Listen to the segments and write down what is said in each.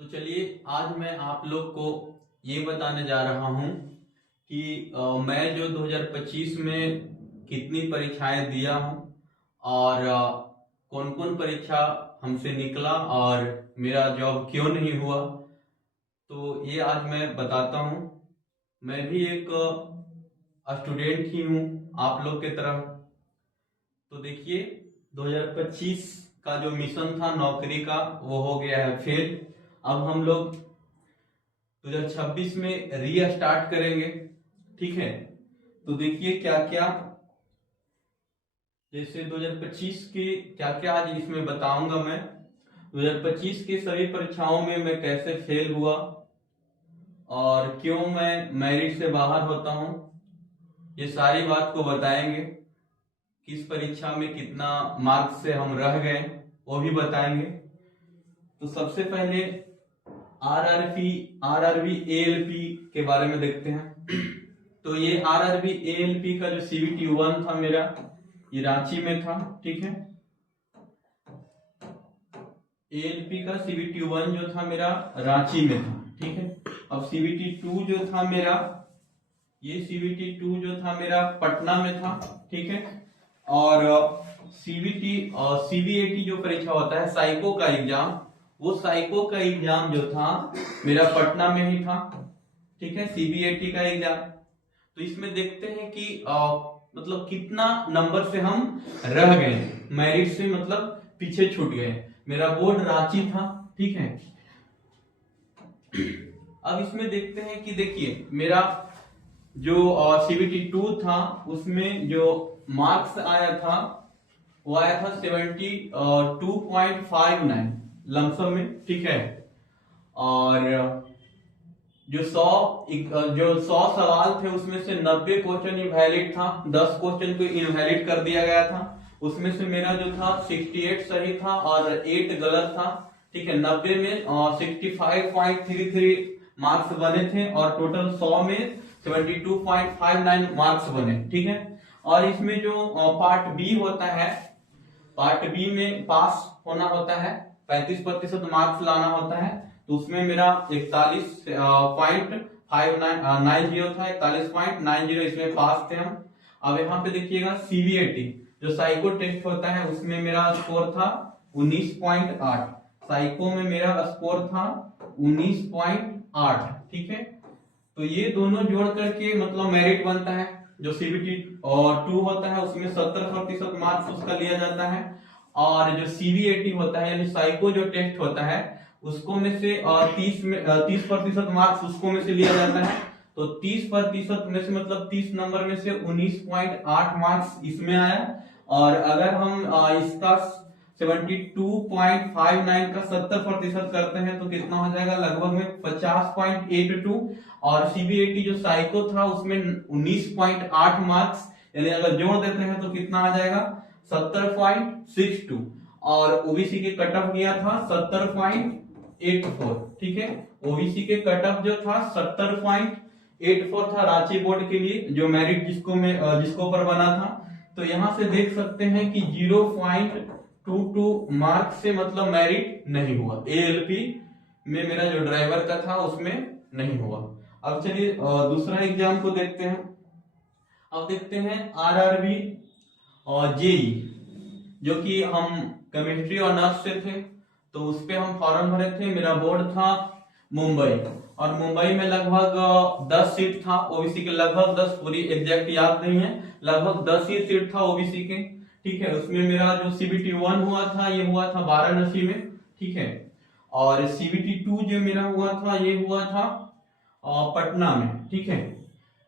तो चलिए आज मैं आप लोग को ये बताने जा रहा हूँ कि मैं जो 2025 में कितनी परीक्षाएं दिया हूँ और कौन कौन परीक्षा हमसे निकला और मेरा जॉब क्यों नहीं हुआ। तो ये आज मैं बताता हूँ। मैं भी एक स्टूडेंट ही हूँ आप लोग की तरह। तो देखिए 2025 का जो मिशन था नौकरी का वो हो गया है फेल। अब हम लोग 2026 में रीस्टार्ट करेंगे। ठीक है, तो देखिए क्या क्या, जैसे 2025 के क्या क्या आज इसमें बताऊंगा मैं। 2025 के सभी परीक्षाओं में मैं कैसे फेल हुआ और क्यों मैं मेरिट से बाहर होता हूँ, ये सारी बात को बताएंगे। किस परीक्षा में कितना मार्क्स से हम रह गए वो भी बताएंगे। तो सबसे पहले आरआरबी एएलपी के बारे में देखते हैं। तो ये आरआरबी एएलपी का जो सीबीटी 1 था मेरा, ये रांची में था। ठीक है, एएलपी का सीबीटी 1 जो था मेरा रांची में था। ठीक है, अब सीबीटी 2 जो था मेरा, ये सीबीटी 2 जो था मेरा पटना में था। ठीक है, और सीबीटी और सीबीएटी जो परीक्षा होता है साइको का एग्जाम, वो साइको का एग्जाम जो था मेरा पटना में ही था। ठीक है, सीबीएटी का एग्जाम। तो इसमें देखते हैं कि मतलब कितना नंबर से हम रह गए, मेरिट से मतलब पीछे छूट गए। मेरा बोर्ड रांची था। ठीक है, अब इसमें देखते हैं कि देखिए मेरा जो सीबीटी 2 था उसमें जो मार्क्स आया था वो आया था 72.59 लमसम में। ठीक है, और जो 100 सवाल थे उसमें से 90 क्वेश्चन इनवैलिड था, 10 क्वेश्चन को इनवैलिड कर दिया गया था। उसमें से मेरा जो था 68 सही था और 8 गलत था। ठीक है, 90 में 65.33 मार्क्स बने थे और टोटल 100 में 72.59 मार्क्स बने। ठीक है, और इसमें जो पार्ट बी होता है, पार्ट बी में पास होना होता है, 35% मार्क्स लाना होता है। तो उसमें मेरा 41.90 था, 41.90 इसमें पास थे हम। अब यहाँ पे देखिएगा सीबीएटी जो साइको टेस्ट होता है उसमें मेरा स्कोर था 19.8। साइको में मेरा स्कोर था 19.8। ठीक है, तो ये दोनों जोड़ करके मतलब मेरिट बनता है। जो सीबीटी और 2 होता है उसमें 70% मार्क्स उसका लिया जाता है, और जो सीबीएटी होता है यानी साइको जो टेस्ट होता है उसको में से 30% मार्क्स उसको में से लिया जाता है। तो 30% में से मतलब 30 नंबर में से 19.8 मार्क्स इसमें आया। और अगर हम इसका 72.59 का 70% करते हैं तो कितना हो जाएगा, लगभग में 50.82। और सीबीएटी जो साइको था उसमें 19.8 मार्क्स, यानी अगर जोड़ देते हैं तो कितना आ जाएगा 70.62। और ओबीसी के कट ऑफ गया था 70.84। ठीक है, ओबीसी के कट ऑफ जो था 70.84 था रांची बोर्ड के लिए, जो मेरिट जिसको पर बना था। तो यहां से देख सकते हैं कि 0.22 मार्क्स से मतलब मेरिट नहीं हुआ। एएलपी में मेरा जो ड्राइवर का था उसमें नहीं हुआ। अब चलिए दूसरा एग्जाम को देखते हैं। अब देखते हैं आरआरबी और जेई, जो कि हम केमिस्ट्री ऑनर्स से थे तो उस पे हम फॉर्म भरे थे। मेरा बोर्ड था मुंबई, और मुंबई में लगभग 10 सीट था ओबीसी के, लगभग 10, पूरी एग्जैक्ट याद नहीं है, लगभग 10 ही सीट था ओबीसी के। ठीक है, उसमें मेरा जो सीबीटी 1 हुआ था ये हुआ था वाराणसी में। ठीक है, और सीबीटी 2 जो मेरा हुआ था ये हुआ था पटना में। ठीक है,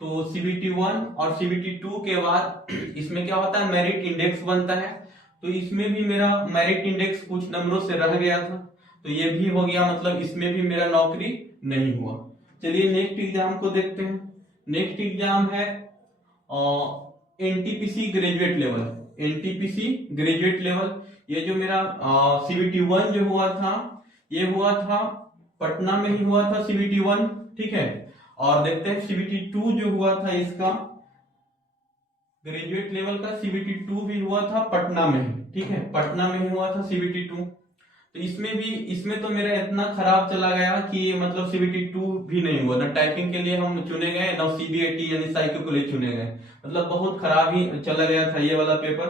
तो सीबीटी 1 और सीबीटी 2 के बाद इसमें क्या होता है, मेरिट इंडेक्स बनता है। तो इसमें भी मेरा मेरिट इंडेक्स कुछ नंबरों से रह गया था, तो ये भी हो गया, मतलब इसमें भी मेरा नौकरी नहीं हुआ। चलिए नेक्स्ट एग्जाम को देखते हैं। नेक्स्ट एग्जाम है NTPC graduate level. NTPC graduate level, ये जो मेरा सीबीटी 1 जो हुआ था ये हुआ था पटना में ही हुआ था सीबीटी 1। ठीक है, और देखते हैं सीबीटी 2 जो हुआ था इसका ग्रेजुएट लेवल का सीबीटी 2 भी हुआ था पटना में ही। ठीक है, पटना में ही हुआ था सीबीटी 2। तो इसमें तो मेरा इतना खराब चला गया कि मतलब सीबीटी 2 भी नहीं हुआ ना, टाइपिंग के लिए हम चुने गए ना सीबीएटी यानी साइको के लिए चुने गए, मतलब बहुत खराब ही चला गया था ये वाला पेपर।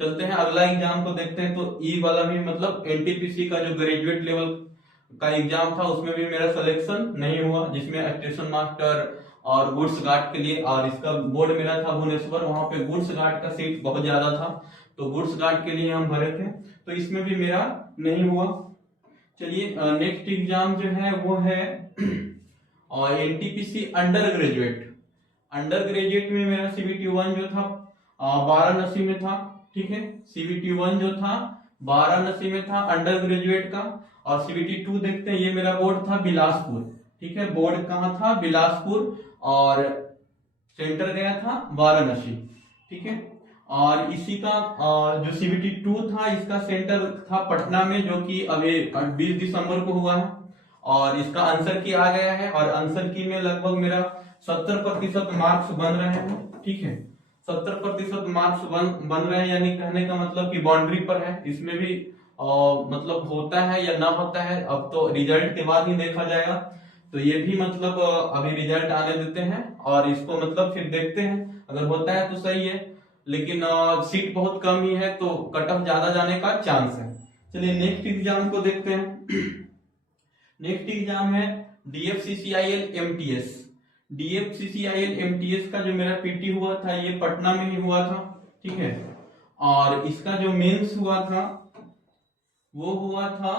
चलते हैं अगला एग्जाम को देखते हैं। तो ई वाला भी मतलब एनटीपीसी का जो ग्रेजुएट लेवल का एग्जाम था उसमें भी मेरा सिलेक्शन नहीं हुआ, जिसमें स्टेशन मास्टर और गुड्स गार्ड के लिए, और इसका बोर्ड मेरा था भुवनेश्वर, वहां पे गुड्स गार्ड का सीट बहुत ज्यादा था तो गुड्स गार्ड के लिए हम भरे थे, तो इसमें भी मेरा नहीं हुआ। चलिए नेक्स्ट एग्जाम जो है वो है और एनटीपीसी अंडर ग्रेजुएट में मेरा सीबीटी 1 जो था वाराणसी में था, ठीक है। सीबीटी 1 जो था वाराणसी में था अंडर ग्रेजुएट का, और सीबीटी 2 देखते हैं, ये मेरा बोर्ड था बिलासपुर, ठीक है। बोर्ड कहाँ था? बिलासपुर, और सेंटर गया था वाराणसी, ठीक है। और इसी का जो सीबीटी 2 था इसका सेंटर था पटना में, जो कि अभी 20 दिसंबर को हुआ है, और इसका आंसर की आ गया है, और आंसर की में लगभग मेरा 70% मार्क्स बन रहे हैं, ठीक है। 70% मार्क्स बन रहे हैं, यानी कहने का मतलब कि बाउंड्री पर है। इसमें भी मतलब होता है या ना होता है, अब तो रिजल्ट के बाद ही देखा जाएगा। तो ये भी मतलब अभी रिजल्ट आने देते हैं और इसको मतलब फिर देखते हैं, अगर होता है तो सही है, लेकिन सीट बहुत कम ही है तो कट ऑफ ज्यादा जाने का चांस है। चलिए नेक्स्ट एग्जाम को देखते हैं। नेक्स्ट एग्जाम है डीएफसीसीआईएल एमटीएस का जो मेरा पीटी हुआ था ये पटना में ही हुआ था, ठीक है। और इसका जो मेंस हुआ था वो हुआ था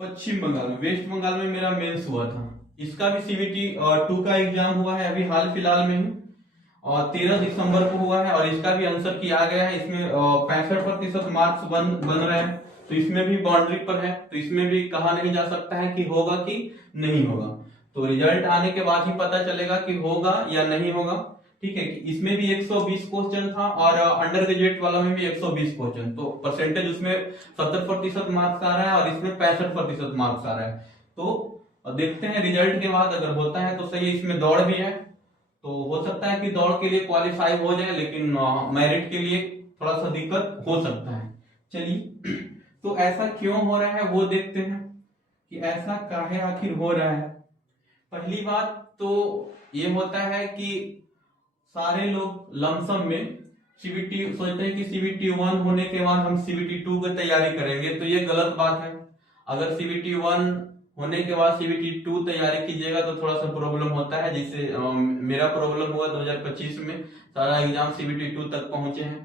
पश्चिम बंगाल में, वेस्ट बंगाल में मेरा मेंस हुआ था। इसका भी सीबीटी 2 का एग्जाम हुआ है अभी हाल फिलहाल में ही, और 13 दिसंबर को हुआ है, और इसका भी आंसर की आ गया है। इसमें 65% मार्क्स बन रहे हैं, तो इसमें भी बाउंड्री पर है, तो इसमें भी कहा नहीं जा सकता है कि होगा कि नहीं होगा, तो रिजल्ट आने के बाद ही पता चलेगा कि होगा या नहीं होगा, ठीक है। इसमें भी 120 क्वेश्चन था, और अंडर ग्रेजुएट वाला में भी 120 क्वेश्चन, तो परसेंटेज उसमें 70% मार्क्स आ रहा है और इसमें 65% मार्क्स आ रहा है। तो देखते हैं रिजल्ट के बाद, अगर होता है तो सही है। इसमें दौड़ भी है, तो हो सकता है कि दौड़ के लिए क्वालिफाई हो जाए, लेकिन मेरिट के लिए थोड़ा सा दिक्कत हो सकता है। चलिए तो ऐसा क्यों हो रहा है वो देखते हैं कि ऐसा काहे आखिर हो रहा है। पहली बात तो ये होता है कि सारे लोग लमसम में सीबीटी सोचते हैं कि सीबीटी 1 होने के बाद हम सीबीटी 2 की तैयारी करेंगे, तो ये गलत बात है। अगर सीबीटी 1 होने के बाद सीबीटी 2 तैयारी कीजिएगा तो थोड़ा सा प्रॉब्लम होता है, जैसे मेरा प्रॉब्लम हुआ 2025 में, सारा एग्जाम सीबीटी 2 तक पहुंचे हैं,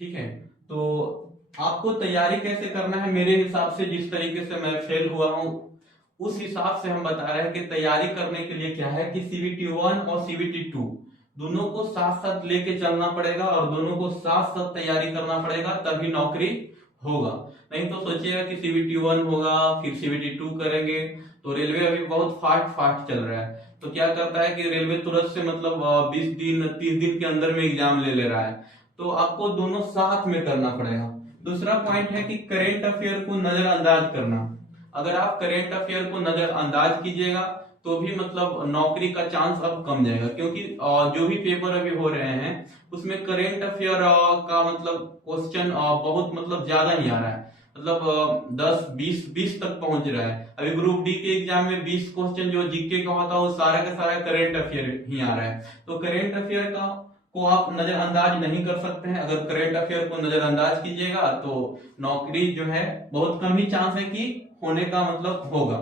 ठीक है। तो आपको तैयारी कैसे करना है, मेरे हिसाब से जिस तरीके से मैं फेल हुआ हूं उस हिसाब से हम बता रहे हैं कि तैयारी करने के लिए क्या है कि सीबीटी 1 और सीबीटी 2 दोनों को साथ साथ लेके चलना पड़ेगा, और दोनों को साथ साथ तैयारी करना पड़ेगा, तभी नौकरी होगा। नहीं तो सोचिएगा कि सीबीटी 1 होगा फिर सीबीटी 2 करेंगे, तो रेलवे अभी बहुत फास्ट चल रहा है, तो क्या करता है कि रेलवे तुरंत से मतलब 20 दिन 30 दिन के अंदर में एग्जाम ले रहा है, तो आपको दोनों साथ में करना पड़ेगा। दूसरा पॉइंट है कि करेंट अफेयर को नजरअंदाज करना। अगर आप करेंट अफेयर को नजरअंदाज कीजिएगा तो भी मतलब नौकरी का चांस अब कम जाएगा, क्योंकि जो भी पेपर अभी हो रहे हैं उसमें करेंट अफेयर का मतलब क्वेश्चन बहुत मतलब ज्यादा ही आ रहा है, मतलब 10-20 तक पहुंच रहा है। अभी ग्रुप डी के एग्जाम में 20 क्वेश्चन जो जीके का होता है वो सारा का सारा करेंट अफेयर ही आ रहा है, तो करेंट अफेयर को आप नजरअंदाज नहीं कर सकते हैं। अगर करेंट अफेयर को नजरअंदाज कीजिएगा तो नौकरी जो है बहुत कम ही चांस है कि होने का मतलब होगा।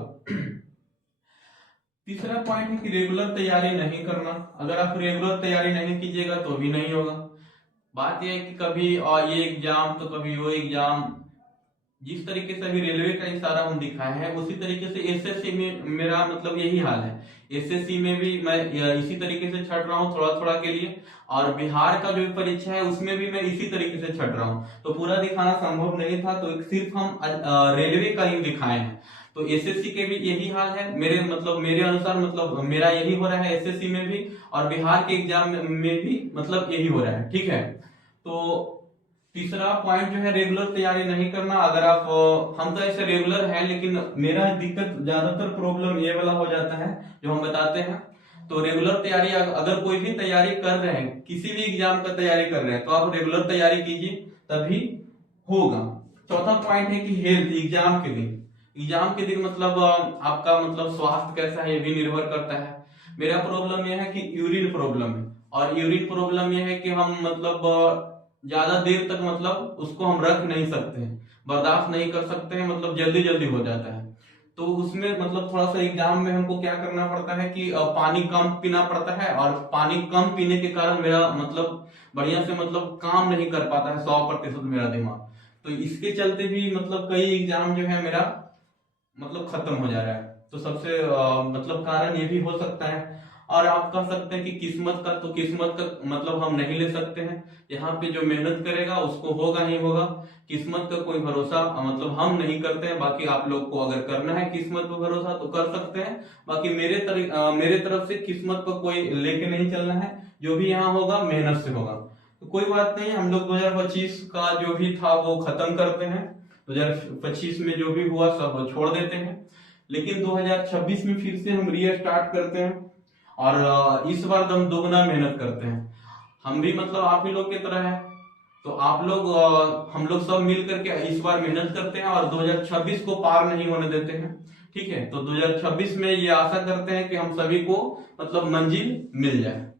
तीसरा पॉइंट है कि रेगुलर तैयारी नहीं करना। अगर आप रेगुलर तैयारी नहीं कीजिएगा तो भी नहीं होगा। बात यह है कि कभी ये एग्जाम तो कभी वो एग्जाम, जिस तरीके से अभी रेलवे का इशारा हम दिखाए हैं उसी तरीके से एसएससी में मेरा मतलब यही हाल है। एसएससी में भी मैं इसी तरीके से छट रहा हूँ थोड़ा थोड़ा के लिए, और बिहार का जो परीक्षा है उसमें भी मैं इसी तरीके से छट रहा हूँ, तो पूरा दिखाना संभव नहीं था, तो सिर्फ हम रेलवे का ही दिखाए हैं। तो एसएससी के भी यही हाल है, मेरे अनुसार मतलब मेरा यही हो रहा है एसएससी में भी, और बिहार के एग्जाम में भी मतलब यही हो रहा है, ठीक है। तो तीसरा पॉइंट जो है रेगुलर तैयारी नहीं करना। अगर आप हम तो ऐसे रेगुलर है, लेकिन मेरा दिक्कत ज्यादातर प्रॉब्लम ये वाला हो जाता है जो हम बताते हैं। तो रेगुलर तैयारी अगर कोई भी तैयारी कर रहे हैं, किसी भी एग्जाम का तैयारी कर रहे हैं, तो आप रेगुलर तैयारी कीजिए तभी होगा। चौथा पॉइंट है कि हेल्थ, एग्जाम के दिन मतलब आपका मतलब स्वास्थ्य कैसा है ये भी निर्भर करता है। मेरा प्रॉब्लम यह है कि यूरिन प्रॉब्लम है, और यूरिन प्रॉब्लम यह है कि हम मतलब ज्यादा देर तक मतलब उसको हम रख नहीं सकते हैं, बर्दाश्त नहीं कर सकते हैं, मतलब जल्दी जल्दी हो जाता है। तो उसमें मतलब थोड़ा सा एग्जाम में हमको क्या करना पड़ता है कि पानी कम पीना पड़ता है, और पानी कम पीने के कारण मेरा मतलब बढ़िया से मतलब काम नहीं कर पाता है 100% मेरा दिमाग। तो इसके चलते भी मतलब कई एग्जाम जो है मेरा मतलब खत्म हो जा रहा है। तो सबसे मतलब कारण ये भी हो सकता है। और आप कह सकते हैं कि किस्मत का, तो किस्मत का मतलब हम नहीं ले सकते हैं। यहाँ पे जो मेहनत करेगा उसको होगा ही होगा, किस्मत का कोई भरोसा मतलब हम नहीं करते हैं। बाकी आप लोग को अगर करना है किस्मत पर भरोसा तो कर सकते हैं, बाकी मेरे तरफ से किस्मत पर कोई लेके नहीं चलना है। जो भी यहाँ होगा मेहनत से होगा। तो कोई बात नहीं, हम लोग 2025 का जो भी था वो खत्म करते हैं, 2025 में जो भी हुआ सब छोड़ देते हैं, लेकिन 2026 में फिर से हम रीस्टार्ट करते हैं, और इस बार हम दोगुना मेहनत करते हैं। हम भी मतलब आप ही लोग की तरह है, तो आप लोग हम लोग सब मिल करके इस बार मेहनत करते हैं और 2026 को पार नहीं होने देते हैं। ठीक है, तो 2026 में ये आशा करते हैं कि हम सभी को मतलब मंजिल मिल जाए।